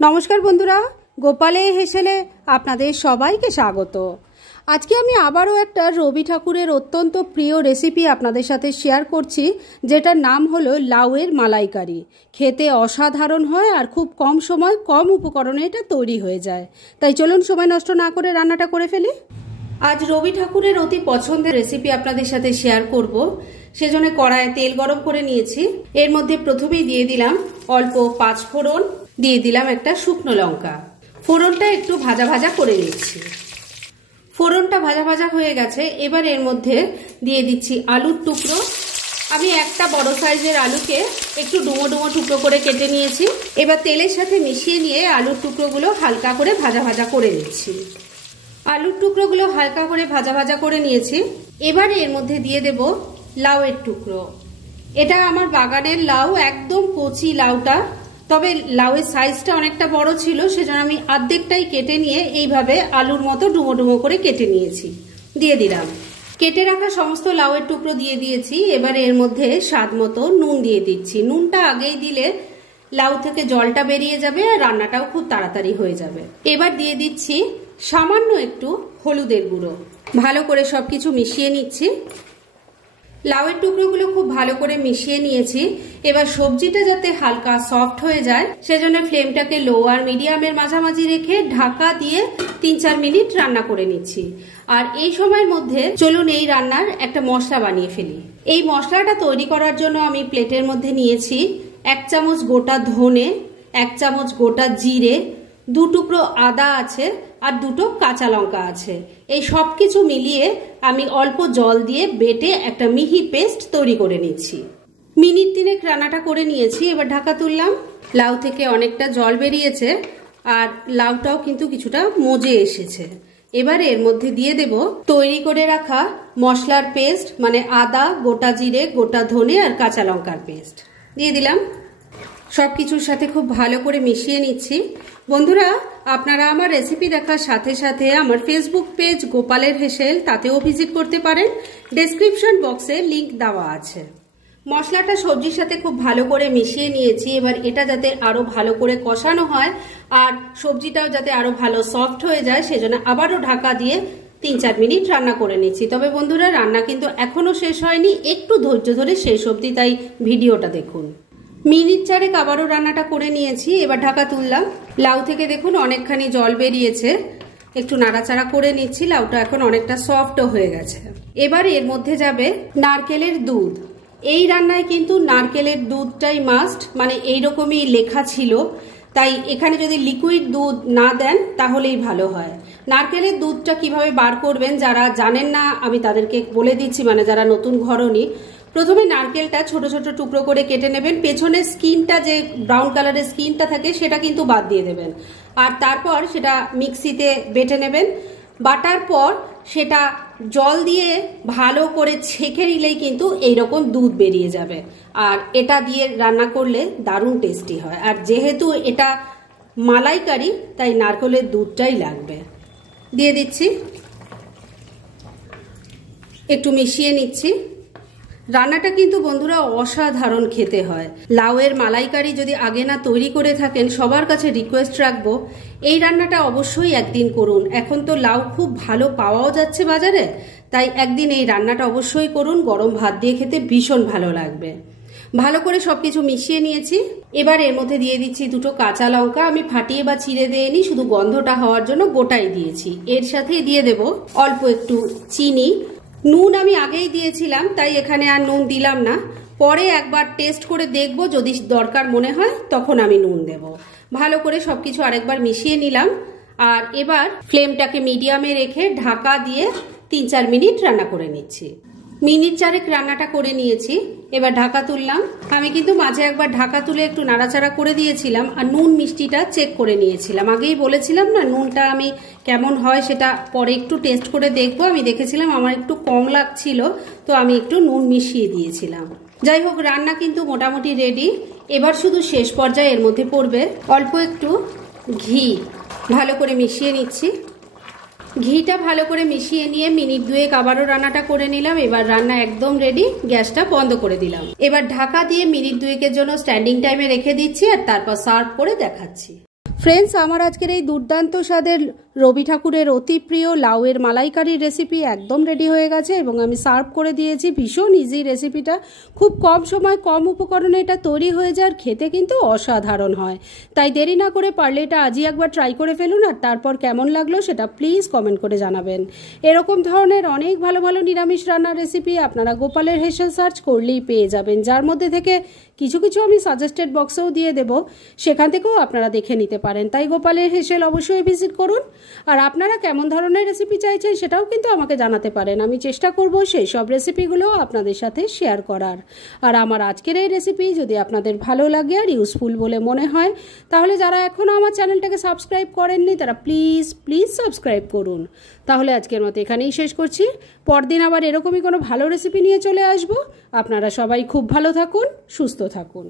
নমস্কার বন্ধুরা, গোপালে হেসেলে আপনাদের সবাইকে স্বাগত। আজকে আমি আবারও একটা রবি ঠাকুরের অত্যন্ত প্রিয় রেসিপি আপনাদের সাথে শেয়ার করছি, যেটার নাম হলো লাউয়ের মালাইকারি। খেতে অসাধারণ হয় আর খুব কম সময় কম উপকরণে এটা তৈরি হয়ে যায়। তাই চলুন সময় নষ্ট না করে রান্নাটা করে ফেলি। আজ রবি ঠাকুরের অতি পছন্দের রেসিপি আপনাদের সাথে শেয়ার করব। সেজন্য কড়াইয়ে তেল গরম করে নিয়েছি। এর মধ্যে প্রথমেই দিয়ে দিলাম অল্প 5 ফোড়ন, দিয়ে দিলাম একটা শুকনো লঙ্কা। ফোড়নটা একটু ভাজা ভাজা করে নিচ্ছি। ফোড়নটা ভাজা ভাজা হয়ে গেছে। এবার এর মধ্যে দিয়ে দিচ্ছি আলুর টুকরো। আমি একটা বড় সাইজের আলুকে একটু ডুমো ডুমো টুকরো করে কেটে নিয়েছি। এবার তেলের সাথে মিশিয়ে নিয়ে আলুর টুকরোগুলো হালকা করে ভাজা ভাজা করে নিচ্ছি। আলুর টুকরোগুলো হালকা করে ভাজা ভাজা করে নিয়েছি। এবার এর মধ্যে দিয়ে দেব লাউয়ের টুকরো। এটা আমার বাগানের লাউ, একদম কচি লাউটা, তবে লাউয়ের সাইজটা অনেকটা বড় ছিল, সেজন্য আমি অর্ধেকটাই কেটে নিয়ে এইভাবে আলুর মতো ডুমো ডুমো করে কেটে নিয়েছি। দিয়ে দিলাম কেটে রাখা সমস্ত লাউয়ের টুকরো দিয়ে দিয়েছি। এবার এর মধ্যে স্বাদ মতো নুন দিয়ে দিচ্ছি। নুনটা আগেই দিলে লাউ থেকে জলটা বেরিয়ে যাবে আর রান্নাটাও খুব তাড়াতাড়ি হয়ে যাবে। এবার দিয়ে দিচ্ছি সামান্য একটু হলুদের গুঁড়ো। ভালো করে সবকিছু মিশিয়ে নিচ্ছি। লাউয়ের টুকরোগুলো খুব ভালো করে মিশিয়ে নিয়েছি। এবার সবজিটা যাতে হালকা সফট হয়ে যায়, সেজন্য ফ্লেমটাকে লো আর মিডিয়ামের মাঝামাঝি রেখে ঢাকা দিয়ে 3-4 মিনিট রান্না করে নিচ্ছি। আর এই সময়ের মধ্যে চলুন এই রান্নার একটা মশলা বানিয়ে ফেলি। এই মশলাটা তৈরি করার জন্য আমি প্লেটের মধ্যে নিয়েছি 1 চামচ গোটা ধনে, 1 চামচ গোটা জিরে, 2 টুকরো আদা আছে আর 2টো কাঁচা লঙ্কা আছে। এই সব কিছু মিলিয়ে আমি অল্প জল দিয়ে বেটে একটা মিহি পেস্ট তৈরি করে নিচ্ছি। মিনিট 3 রান্নাটা করে নিয়েছি। এবার ঢাকা তুললাম। লাউ থেকে অনেকটা জল বেরিয়েছে আর লাউটাও কিন্তু কিছুটা মজে এসেছে। এবার এর মধ্যে দিয়ে দেব তৈরি করে রাখা মশলার পেস্ট, মানে আদা, গোটা জিরে, গোটা ধনে আর কাঁচা লঙ্কার পেস্ট দিয়ে দিলাম। সবকিছুর সাথে খুব ভালো করে মিশিয়ে নিচ্ছি। বন্ধুরা, আপনারা আমার রেসিপি দেখার সাথে সাথে আমার ফেসবুক পেজ গোপালের হেসেল, তাতেও ভিজিট করতে পারেন। ডেসক্রিপশন বক্সে লিংক দেওয়া আছে। মশলাটা সবজির সাথে খুব ভালো করে মিশিয়ে নিয়েছি। এবার এটা যাতে আরো ভালো করে কষানো হয় আর সবজিটাও যাতে আরো ভালো সফট হয়ে যায়, সেজন্য আবারও ঢাকা দিয়ে 3-4 মিনিট রান্না করে নিচ্ছি। তবে বন্ধুরা, রান্না কিন্তু এখনো শেষ হয়নি, একটু ধৈর্য ধরে শেষ অবধি তাই ভিডিওটা দেখুন। মিনিট 4 আবারও রান্নাটা করে নিয়েছি। এবার ঢাকা তুললাম। লাউ থেকে দেখুন অনেকখানি জল বেরিয়েছে। একটু নাড়াচাড়া করে নিচ্ছি। লাউটা এখন অনেকটা সফটও হয়ে গেছে। এবার এর মধ্যে যাবে নারকেলের দুধ। এই রান্নায় কিন্তু নারকেলের দুধটাই মাস্ট, মানে এইরকমই লেখা ছিল। তাই এখানে যদি লিকুইড দুধ না দেন তাহলেই ভালো হয়। নারকেলের দুধটা কিভাবে বার করবেন যারা জানেন না, আমি তাদেরকে বলে দিচ্ছি, মানে যারা নতুন ঘরনি। প্রথমে নারকেলটা ছোট ছোট টুকরো করে কেটে নেবেন। পেছনের স্কিনটা, যে ব্রাউন কালারের স্কিনটা থাকে, সেটা কিন্তু বাদ দিয়ে দেবেন। আর তারপর সেটা মিক্সিতে বেটে নেবেন। বাটার পর সেটা জল দিয়ে ভালো করে ছেঁকে নিলেই কিন্তু এইরকম দুধ বেরিয়ে যাবে। আর এটা দিয়ে রান্না করলে দারুণ টেস্টি হয়। আর যেহেতু এটা মালাইকারি, তাই নারকেলের দুধটাই লাগবে। দিয়ে দিচ্ছি, একটু মিশিয়ে নিচ্ছি। রান্নাটা কিন্তু বন্ধুরা অসাধারণ খেতে হয়। লাউয়ের মালাইকারি যদি আগে না তৈরি করে থাকেন, সবার কাছে রিকোয়েস্ট রাখবো এই রান্নাটা অবশ্যই একদিন করুন। এখন তো লাউ খুব ভালো পাওয়াও যাচ্ছে বাজারে, তাই একদিন এই রান্নাটা অবশ্যই করুন। গরম ভাত দিয়ে খেতে ভীষণ ভালো লাগবে। ভালো করে সবকিছু মিশিয়ে নিয়েছি। এবার এর মধ্যে দিয়ে দিচ্ছি 2টো কাঁচা লঙ্কা। আমি ফাটিয়ে বা ছিঁড়ে দেইনি, শুধু গন্ধটা হওয়ার জন্য গোটাই দিয়েছি। এর সাথে দিয়ে দেব অল্প একটু চিনি। নুন আমি আগেই দিয়েছিলাম, তাই এখানে আর নুন দিলাম না। পরে একবার টেস্ট করে দেখব, যদি দরকার মনে হয় তখন আমি নুন দেব। ভালো করে সবকিছু আরেকবার মিশিয়ে নিলাম। আর এবার ফ্লেমটাকে মিডিয়ামে রেখে ঢাকা দিয়ে 3-4 মিনিট রান্না করে নিচ্ছি। মিনিট 4 রান্নাটা করে নিয়েছি। এবার ঢাকা তুললাম। আমি কিন্তু মাঝে একবার ঢাকা তুলে একটু নাড়াচাড়া করে দিয়েছিলাম আর নুন মিষ্টিটা চেক করে নিয়েছিলাম। আগেই বলেছিলাম না, নুনটা আমি কেমন হয় সেটা পরে একটু টেস্ট করে দেখবো। আমি দেখেছিলাম আমার একটু কম লাগছিল, তো আমি একটু নুন মিশিয়ে দিয়েছিলাম। যাই হোক, রান্না কিন্তু মোটামুটি রেডি। এবার শুধু শেষ পর্যায়ে এর মধ্যে পড়বে অল্প একটু ঘি। ভালো করে মিশিয়ে নিচ্ছি। ঘিটা ভালো করে মিশিয়ে নিয়ে মিনিট 2 আবারও রান্নাটা করে নিলাম। এবার রান্না একদম রেডি। গ্যাসটা বন্ধ করে দিলাম। এবার ঢাকা দিয়ে মিনিট 2 জন্য স্ট্যান্ডিং টাইমে রেখে দিচ্ছি আর তারপর সার্ভ করে দেখাচ্ছি। ফ্রেন্ডস, আমার আজকের এই দুর্দান্ত স্বাদের রবি ঠাকুরের অতি প্রিয় লাউয়ের মালাইকারির রেসিপি একদম রেডি হয়ে গেছে এবং আমি সার্ভ করে দিয়েছি। ভীষণ ইজি রেসিপিটা, খুব কম সময় কম উপকরণে এটা তৈরি হয়ে যায় আর খেতে কিন্তু অসাধারণ হয়। তাই দেরি না করে পারলে এটা আজই একবার ট্রাই করে ফেলুন আর তারপর কেমন লাগলো সেটা প্লিজ কমেন্ট করে জানাবেন। এরকম ধরনের অনেক ভালো ভালো নিরামিষ রান্নার রেসিপি আপনারা গোপালের হেসেল সার্চ করলেই পেয়ে যাবেন, যার মধ্যে থেকে কিছু কিছু আমি সাজেস্টেড বক্সেও দিয়ে দেব, সেখান থেকেও আপনারা দেখে নিতে পারেন। তাই গোপালের হেসেল অবশ্যই ভিজিট করুন। আর আপনারা কেমন ধরনের রেসিপি চাইছেন সেটাও কিন্তু আমাকে জানাতে পারেন, আমি চেষ্টা করব সেই সব রেসিপিগুলো আপনাদের সাথে শেয়ার করার। আর আমার আজকের এই রেসিপি যদি আপনাদের ভালো লাগে আর ইউজফুল বলে মনে হয়, তাহলে যারা এখনও আমার চ্যানেলটাকে সাবস্ক্রাইব করেননি তারা প্লিজ প্লিজ সাবস্ক্রাইব করুন। তাহলে আজকের মতো এখানেই শেষ করছি, পরদিন আবার এরকমই কোনো ভালো রেসিপি নিয়ে চলে আসব। আপনারা সবাই খুব ভালো থাকুন, সুস্থ থাকুন।